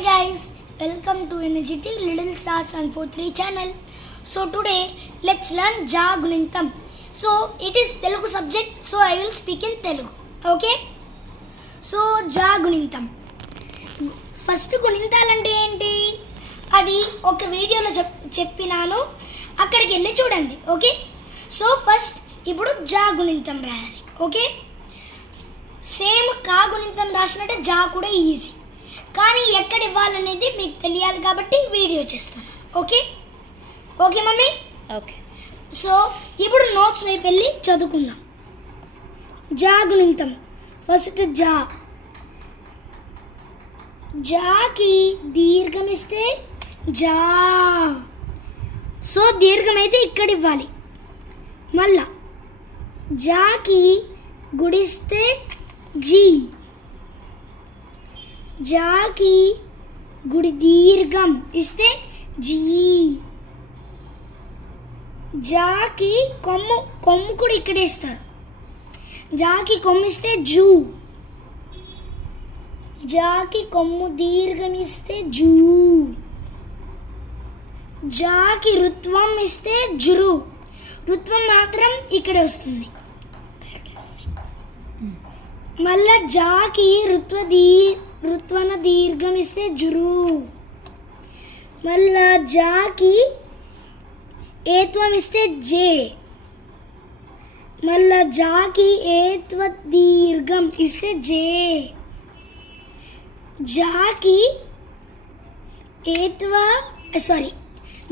Hi guys, welcome to Energetic Little Stars 143 channel. So today let's learn Ja Gunintam. So it is Telugu subject, so I will speak in Telugu. Okay? So Ja Gunintam. First గుణింతాలంటే ఏంటి అది ఒక వీడియోలో చెప్పినాను, అక్కడికి వెళ్ళి చూడండి. Okay, so first ఇప్పుడు జా గుణింతం రాయాలి. ఓకే, సేమ్ కా గుణింతం రాసినట్టే జా కూడా ఈజీ, కానీ ఎక్కడ ఇవ్వాలనేది మీకు తెలియాలి కాబట్టి వీడియో చేస్తాను. Okay okay mummy, okay. So ఇప్పుడు నోట్స్ వైపు వెళ్ళి చదువుకుందాం. జా గుణింతం ఫస్ట్ జా, జాకి దీర్ఘం ఇస్తే జా, సో దీర్ఘం అయితే ఇక్కడ ఇవ్వాలి. మళ్ళా జాకి గుడిస్తే జీ, జాకి గుడి దీర్ఘం ఇస్తే జీ, జాకి కొమ్ము కొమ్ము కూడా ఇక్కడే ఇస్తారు. జాకి కొమ్ము ఇస్తే జూ, జాకి కొమ్ము దీర్ఘం ఇస్తే జూ, జాకి రుత్వం ఇస్తే జురు, రుత్వం మాత్రం ఇక్కడ వస్తుంది. మళ్ళా జాకి రుత్వన దీర్ఘం ఇస్తే జురు, మళ్ళా జాకి ఏత్వం ఇస్తే జే, మళ్ళా జాకి ఏత్వ దీర్ఘం ఇస్తే జే, జాకి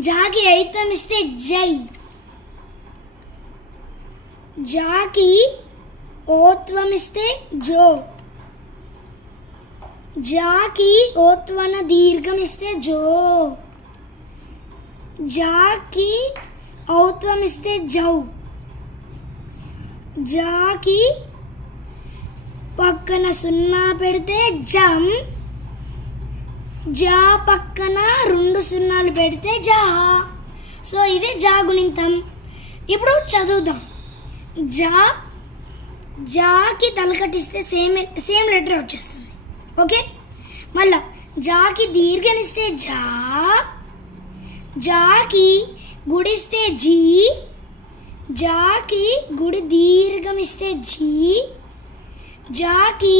జాకి ఐత్వం ఇస్తే జై, జాకి ఓత్వం ఇస్తే జో, జాకి ఓత్వన దీర్ఘం ఇస్తే జో, జాకి ఔత్వం ఇస్తే జౌ, జాకి పక్కన సున్నా పెడితే జం, జా పక్కన 2 సున్నాలు పెడితే జా. సో ఇది జా గుణింతం. ఇప్పుడు చదువుదాం. జా, జాకి తలకట్టిస్తే సేమ్ లెటర్ వచ్చేస్తుంది. ఓకే, మళ్ళా జాకి దీర్ఘం ఇస్తే జా, జాకి గుడిస్తే జీ, జాకి గుడి దీర్ఘం ఇస్తే జీ, జాకి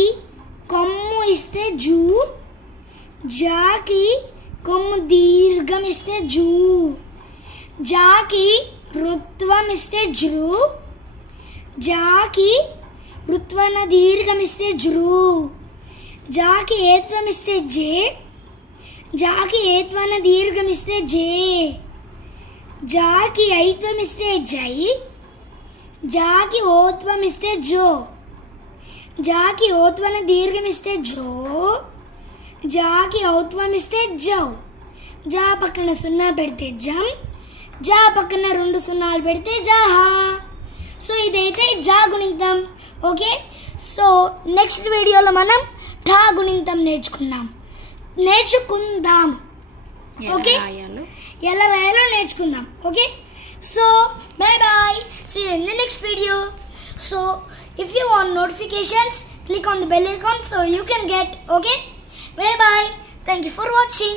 కొమ్ము ఇస్తే జూ, జాకి కొమ్ము దీర్ఘం ఇస్తే జూ, జాకి రుత్వం ఇస్తే జురు, జాకి రుత్వన దీర్ఘం ఇస్తే జురు, జాకి ఏత్వం ఇస్తే జే, జాకి ఏత్వన దీర్ఘం ఇస్తే జే, జాకి ఐత్వం ఇస్తే జై, జాకి ఓత్వం ఇస్తే జో, జాకి ఓత్వన దీర్ఘం ఇస్తే జో, జాకి ఔత్వం ఇస్తే జౌ, జా పక్కన సున్నా పెడితే జం, జా పక్కన 2 సున్నాలు పెడితే జాహా. సో ఇదైతే జా గుణింతం. ఓకే, సో నెక్స్ట్ వీడియోలో మనం ఠా గుణింతం నేర్చుకుందాం. ఓకే, ఎలా రాయాలో నేర్చుకుందాం. Okay, so bye bye, see you in the next video. So if you want notifications, click on the bell icon so you can get. Okay, bye bye, thank you for watching.